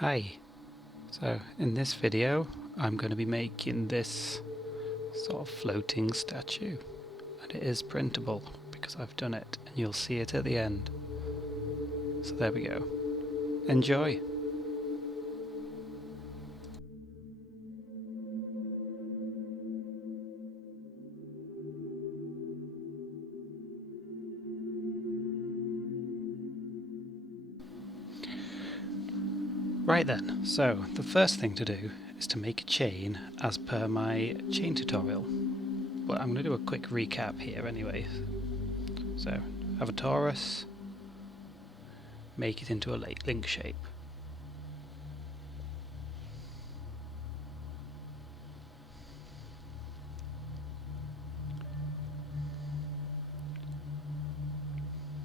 Hi, so in this video I'm going to be making this sort of floating statue, and it is printable because I've done it and you'll see it at the end. So there we go. Enjoy! Right then, so the first thing to do is to make a chain as per my chain tutorial. But I'm going to do a quick recap here anyway. So, have a torus, make it into a link shape.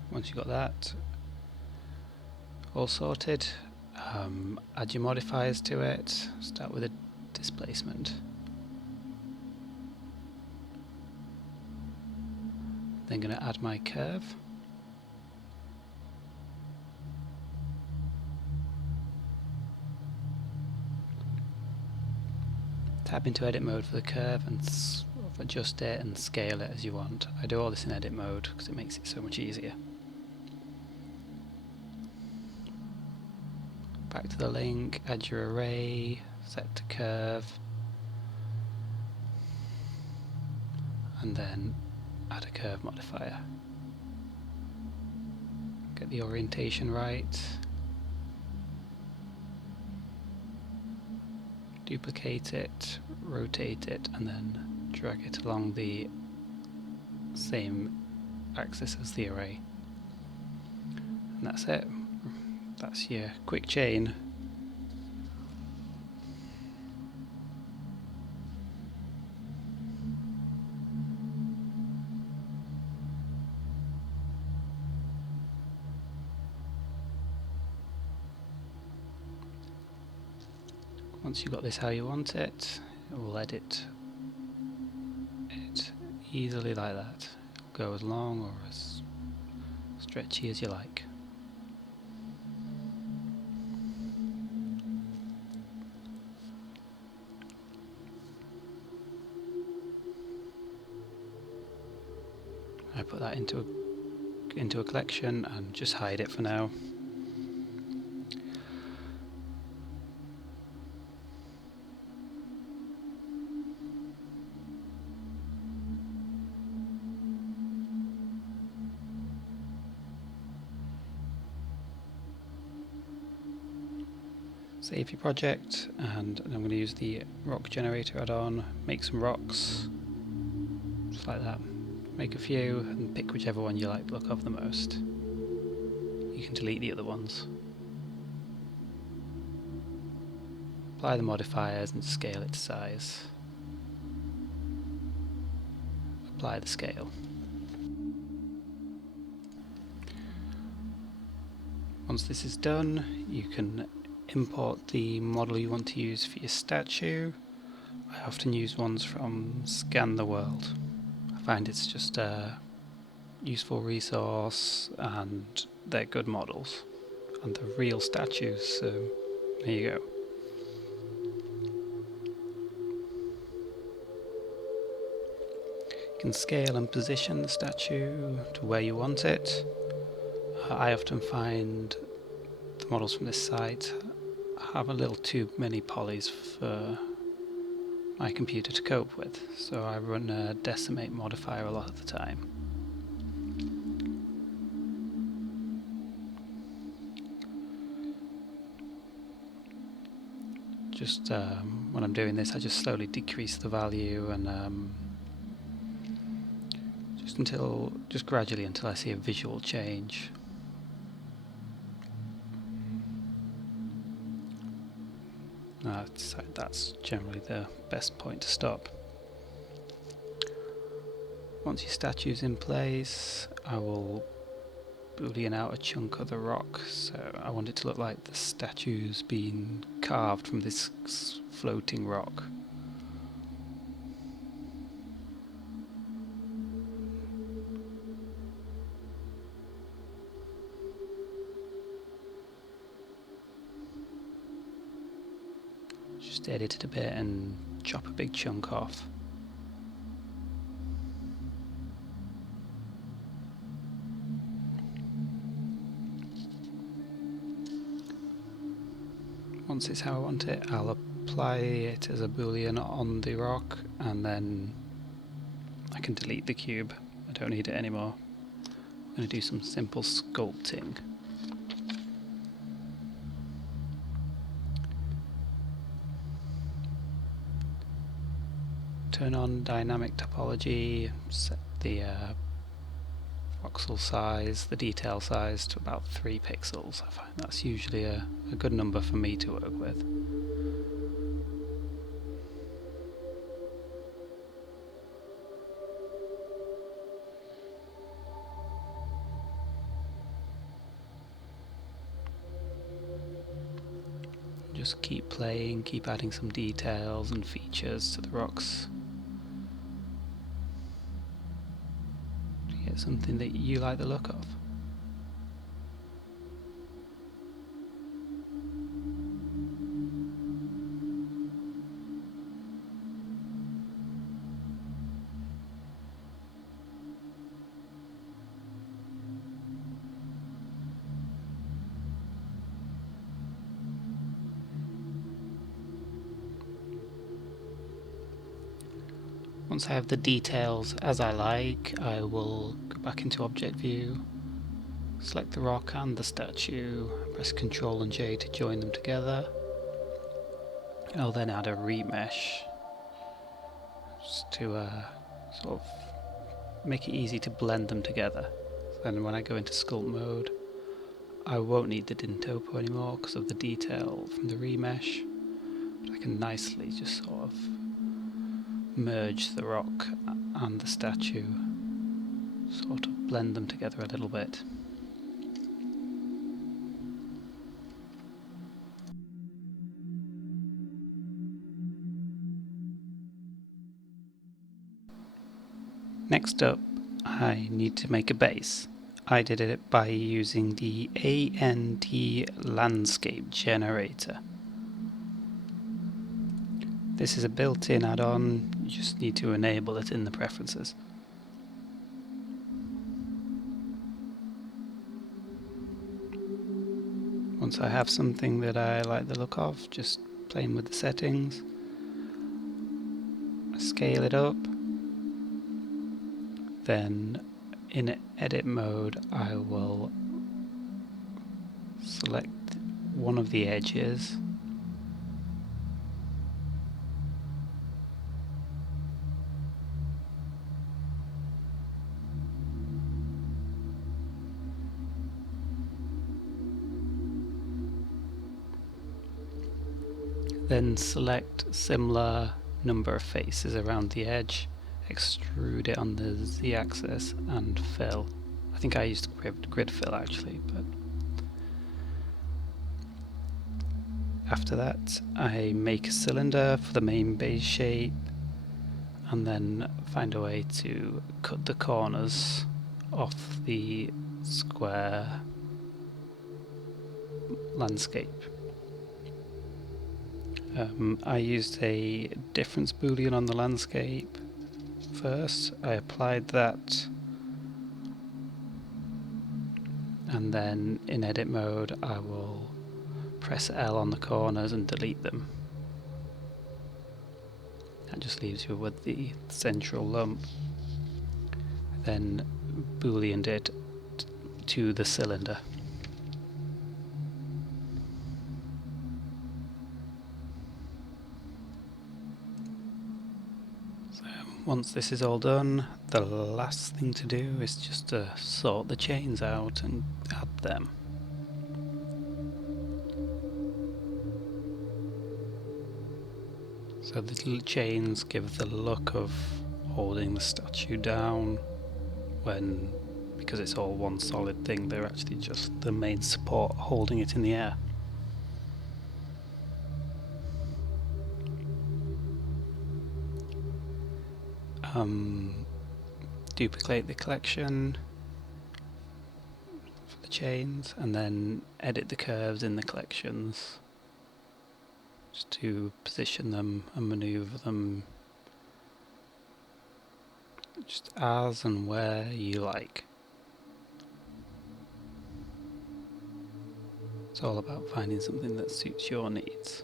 Once you've got that all sorted, add your modifiers to it. Start with a displacement. Then going to add my curve. Tap into edit mode for the curve and adjust it and scale it as you want. I do all this in edit mode because it makes it so much easier. Back to the link, add your array, set to curve, and then add a curve modifier. Get the orientation right. Duplicate it, rotate it, and then drag it along the same axis as the array. And that's it. That's your quick chain. Once you've got this how you want it, it will edit it easily like that. It'll go as long or as stretchy as you like. I put that into a collection and just hide it for now. Save your project, and I'm going to use the rock generator add-on, make some rocks, just like that. Make a few and pick whichever one you like the look of the most. You can delete the other ones. Apply the modifiers and scale it to size. Apply the scale. Once this is done, you can import the model you want to use for your statue. I often use ones from Scan the World. I find it's just a useful resource and they're good models. And they're real statues, so there you go. You can scale and position the statue to where you want it. I often find the models from this site have a little too many polys for my computer to cope with, so I run a decimate modifier a lot of the time. Just when I'm doing this, I just slowly decrease the value and just gradually until I see a visual change. That's generally the best point to stop. Once your statue's in place, I will boolean out a chunk of the rock, so I want it to look like the statue's been carved from this floating rock. Just edit it a bit and chop a big chunk off. Once it's how I want it, I'll apply it as a boolean on the rock, and then I can delete the cube. I don't need it anymore. I'm going to do some simple sculpting. Turn on dynamic topology, set the voxel size, the detail size to about 3 pixels. I find that's usually a good number for me to work with. Just keep playing, keep adding some details and features to the rocks. To get something that you like the look of. Once I have the details as I like, I will go back into Object View, select the rock and the statue, press Ctrl and J to join them together. I'll then add a remesh just to sort of make it easy to blend them together. So then when I go into sculpt mode, I won't need the Dintopo anymore because of the detail from the remesh, but I can nicely just sort of merge the rock and the statue, sort of blend them together a little bit. Next up, I need to make a base. I did it by using the AND landscape generator. This is a built-in add-on, you just need to enable it in the preferences. Once I have something that I like the look of, just playing with the settings, I scale it up, then in edit mode I will select one of the edges, then select similar number of faces around the edge, extrude it on the z-axis and fill. I think I used grid fill actually, but after that I make a cylinder for the main base shape and then find a way to cut the corners off the square landscape. I used a difference boolean on the landscape first. I applied that, and then in edit mode I will press L on the corners and delete them. That just leaves you with the central lump. Then booleaned it to the cylinder. Once this is all done, the last thing to do is just to sort the chains out and add them. So the little chains give the look of holding the statue down when, because it's all one solid thing, they're actually just the main support holding it in the air. Duplicate the collection for the chains and then edit the curves in the collections. just to position them and maneuver them just as and where you like. It's all about finding something that suits your needs.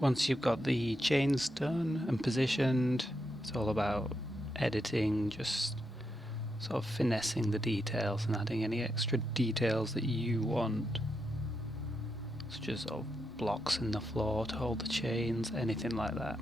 Once you've got the chains done and positioned, it's all about editing, just sort of finessing the details and adding any extra details that you want, such as sort of blocks in the floor to hold the chains, anything like that.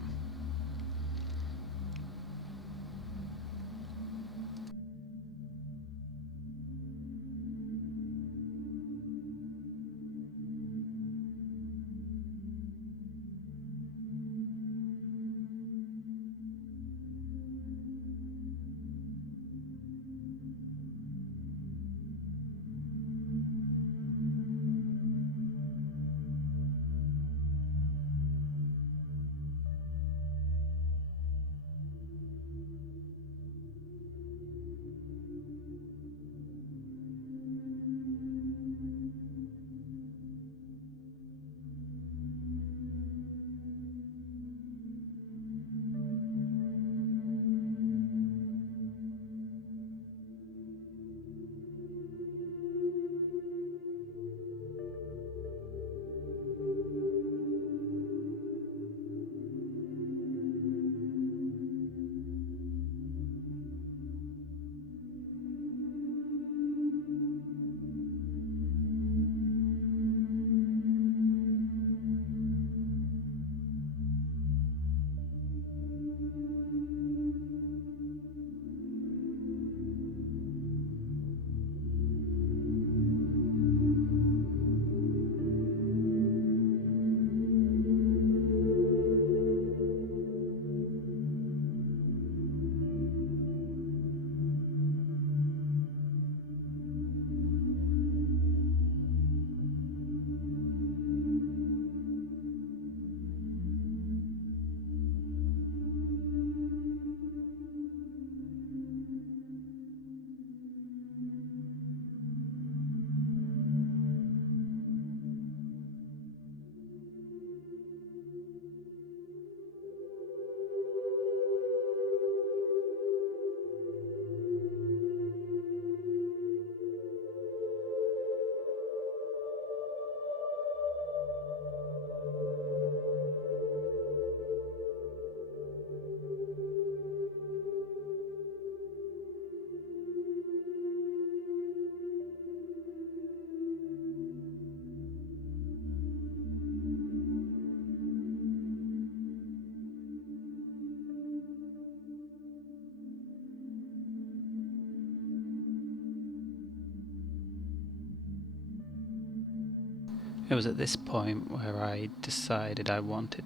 It was at this point where I decided I wanted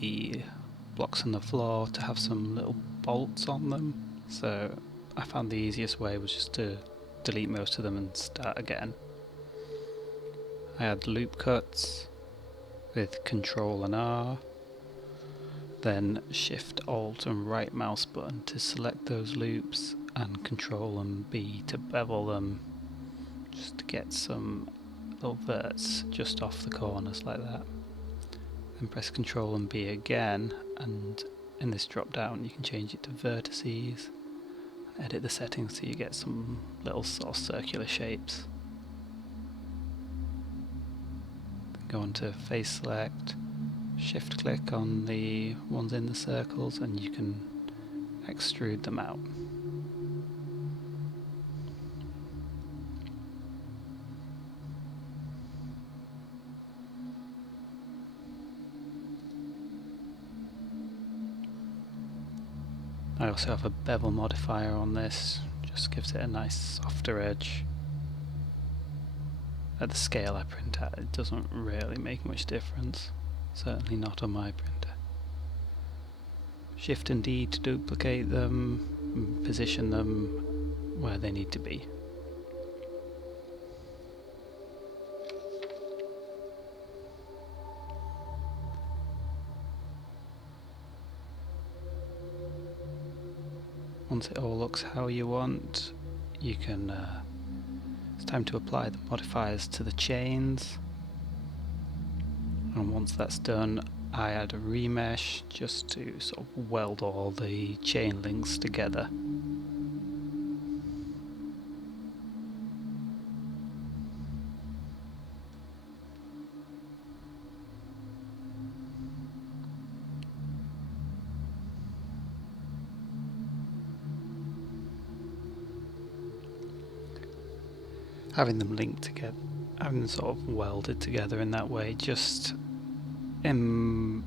the blocks on the floor to have some little bolts on them, so I found the easiest way was just to delete most of them and start again. I had loop cuts with Control and R, then Shift Alt and right mouse button to select those loops, and Control and B to bevel them, just to get some little verts just off the corners like that. Then press Ctrl and B again, and in this drop down you can change it to vertices, edit the settings so you get some little sort of circular shapes. Then go on to face select, shift click on the ones in the circles, and you can extrude them out. I also have a bevel modifier on this, just gives it a nice softer edge. At the scale I print at, it doesn't really make much difference, certainly not on my printer. Shift and D to duplicate them, and position them where they need to be. Once it all looks how you want, you can it's time to apply the modifiers to the chains, and once that's done I add a remesh just to sort of weld all the chain links together. Having them linked together, having them sort of welded together in that way, just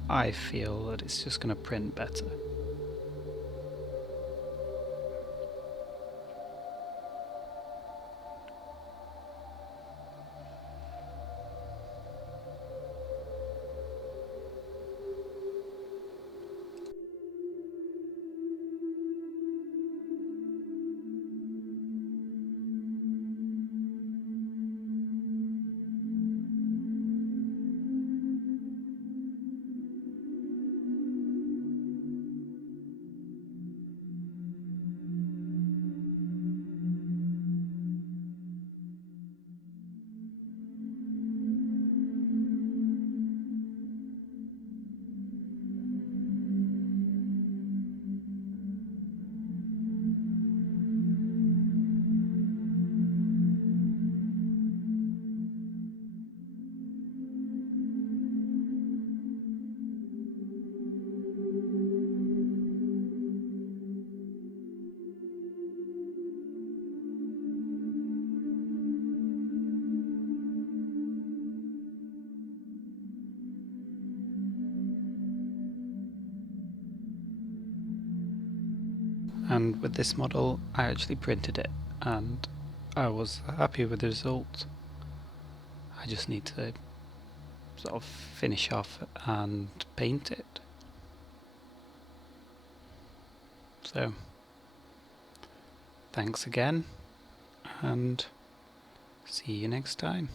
I feel that it's just going to print better. And with this model I actually printed it and I was happy with the result. I just need to sort of finish off and paint it. So thanks again and see you next time.